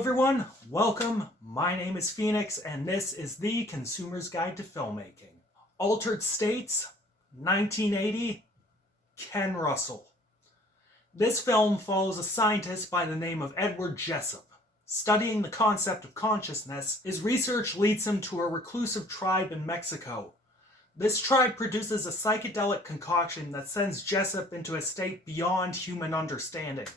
everyone, welcome. My name is Phoenix and this is the Consumer's Guide to Filmmaking. Altered States, 1980, Ken Russell. This film follows a scientist by the name of Edward Jessup. Studying the concept of consciousness, his research leads him to a reclusive tribe in Mexico. This tribe produces a psychedelic concoction that sends Jessup into a state beyond human understanding.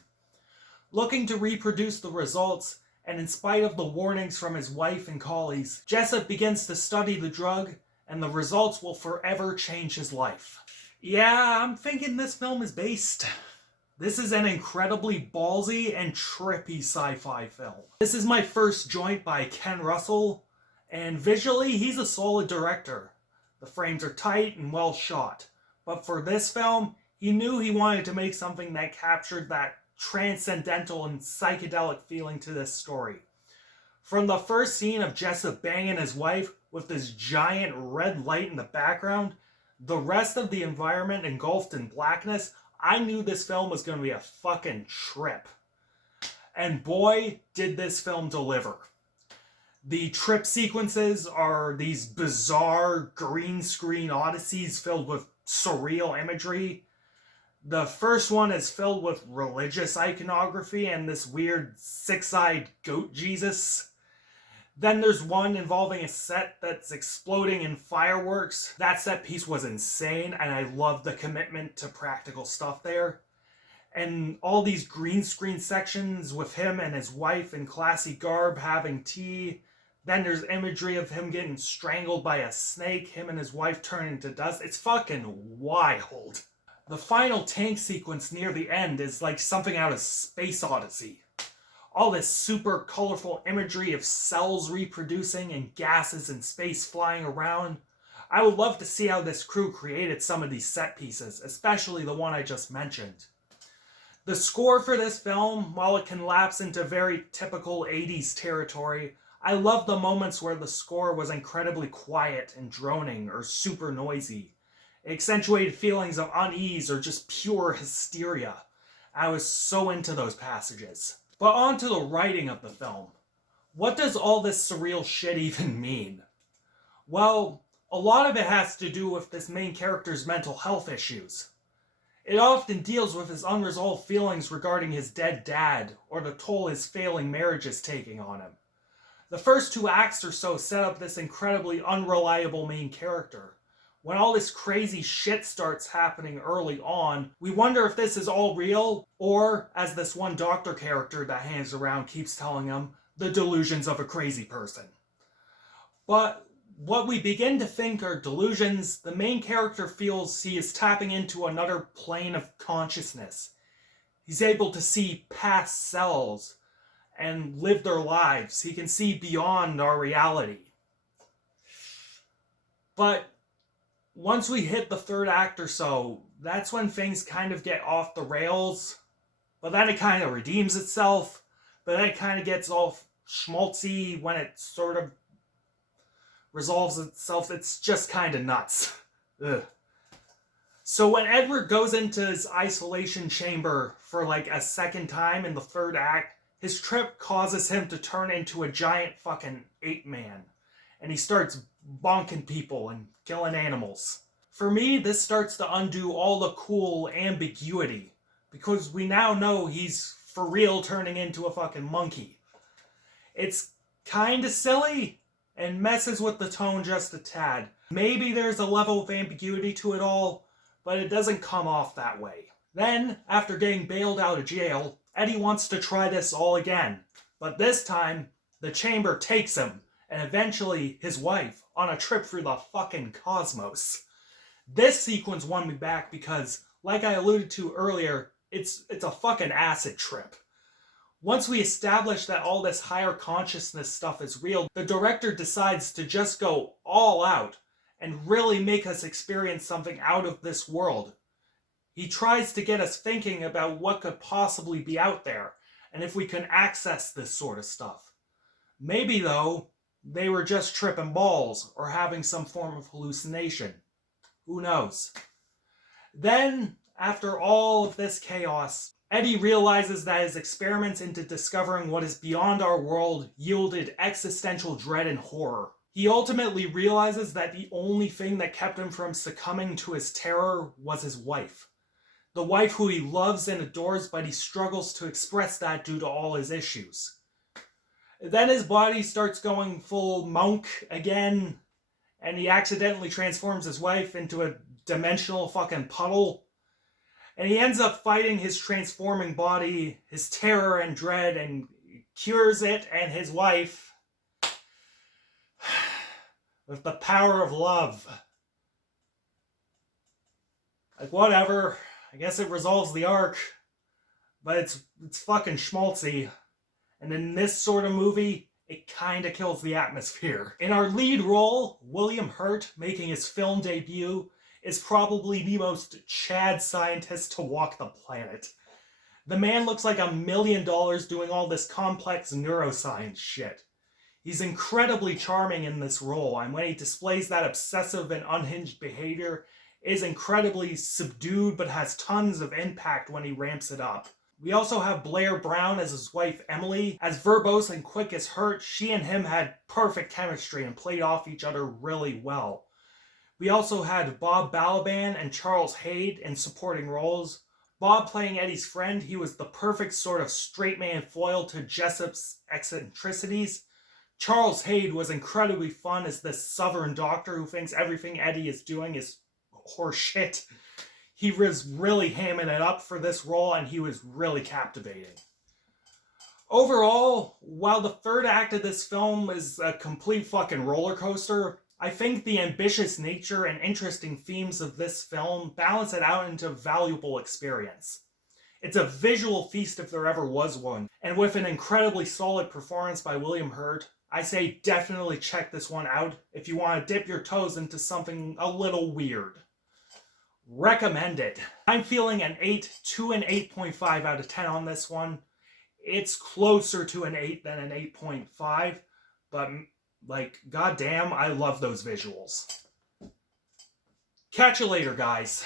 Looking to reproduce the results, and in spite of the warnings from his wife and colleagues, Jessup begins to study the drug, and the results will forever change his life. Yeah, I'm thinking this film is based. This is an incredibly ballsy and trippy sci-fi film. This is my first joint by Ken Russell, and visually he's a solid director. The frames are tight and well shot, but for this film, he knew he wanted to make something that captured that transcendental and psychedelic feeling to this story. From the first scene of Jessup banging his wife with this giant red light in the background, the rest of the environment engulfed in blackness, I knew this film was going to be a fucking trip. And boy, did this film deliver. The trip sequences are these bizarre green screen odysseys filled with surreal imagery. The first one is filled with religious iconography and this weird six-eyed goat Jesus. Then there's one involving a set that's exploding in fireworks. That set piece was insane, and I love the commitment to practical stuff there. And all these green screen sections with him and his wife in classy garb having tea. Then there's imagery of him getting strangled by a snake, him and his wife turning to dust. It's fucking wild. The final tank sequence near the end is like something out of Space Odyssey. All this super colorful imagery of cells reproducing and gases in space flying around. I would love to see how this crew created some of these set pieces, especially the one I just mentioned. The score for this film, while it can lapse into very typical 80s territory, I love the moments where the score was incredibly quiet and droning or super noisy. It accentuated feelings of unease or just pure hysteria. I was so into those passages. But on to the writing of the film. What does all this surreal shit even mean? Well, a lot of it has to do with this main character's mental health issues. It often deals with his unresolved feelings regarding his dead dad or the toll his failing marriage is taking on him. The first 2 acts or so set up this incredibly unreliable main character. When all this crazy shit starts happening early on, we wonder if this is all real, or, as this one doctor character that hangs around keeps telling him, the delusions of a crazy person. But what we begin to think are delusions, the main character feels he is tapping into another plane of consciousness. He's able to see past selves and live their lives. He can see beyond our reality. But once we hit the 3rd act or so, that's when things kind of get off the rails. But then it kind of redeems itself. But then it kind of gets all schmaltzy when it sort of resolves itself. It's just kind of nuts. Ugh. So when Edward goes into his isolation chamber for like a second time in the 3rd act, his trip causes him to turn into a giant fucking ape man. And he starts bonking people and killing animals. For me, this starts to undo all the cool ambiguity, because we now know he's for real turning into a fucking monkey. It's kinda silly and messes with the tone just a tad. Maybe there's a level of ambiguity to it all, but it doesn't come off that way. Then, after getting bailed out of jail, Eddie wants to try this all again. But this time, the chamber takes him, and eventually his wife, on a trip through the fucking cosmos. This sequence won me back because, like I alluded to earlier, it's a fucking acid trip. Once we establish that all this higher consciousness stuff is real, the director decides to just go all out and really make us experience something out of this world. He tries to get us thinking about what could possibly be out there, and if we can access this sort of stuff. Maybe, though, they were just tripping balls or having some form of hallucination. Who knows? Then, after all of this chaos, Eddie realizes that his experiments into discovering what is beyond our world yielded existential dread and horror. He ultimately realizes that the only thing that kept him from succumbing to his terror was his wife. The wife who he loves and adores, but he struggles to express that due to all his issues. Then his body starts going full monk again, and he accidentally transforms his wife into a dimensional fucking puddle. And he ends up fighting his transforming body, his terror and dread, and cures it and his wife with the power of love. Like, whatever. I guess it resolves the arc. But it's fucking schmaltzy. And in this sort of movie, it kinda kills the atmosphere. In our lead role, William Hurt, making his film debut, is probably the most Chad scientist to walk the planet. The man looks like $1 million doing all this complex neuroscience shit. He's incredibly charming in this role, and when he displays that obsessive and unhinged behavior, is incredibly subdued but has tons of impact when he ramps it up. We also have Blair Brown as his wife Emily. As verbose and quick as Hurt, she and him had perfect chemistry and played off each other really well. We also had Bob Balaban and Charles Hayde in supporting roles. Bob playing Eddie's friend, he was the perfect sort of straight man foil to Jessup's eccentricities. Charles Hayde was incredibly fun as this southern doctor who thinks everything Eddie is doing is horseshit. He was really hamming it up for this role, and he was really captivating. Overall, while the third act of this film is a complete fucking roller coaster, I think the ambitious nature and interesting themes of this film balance it out into a valuable experience. It's a visual feast if there ever was one, and with an incredibly solid performance by William Hurt, I say definitely check this one out if you want to dip your toes into something a little weird. Recommended. I'm feeling an 8 to an 8.5 out of 10 on this one. It's closer to an 8 than an 8.5, but like, goddamn, I love those visuals. Catch you later, guys.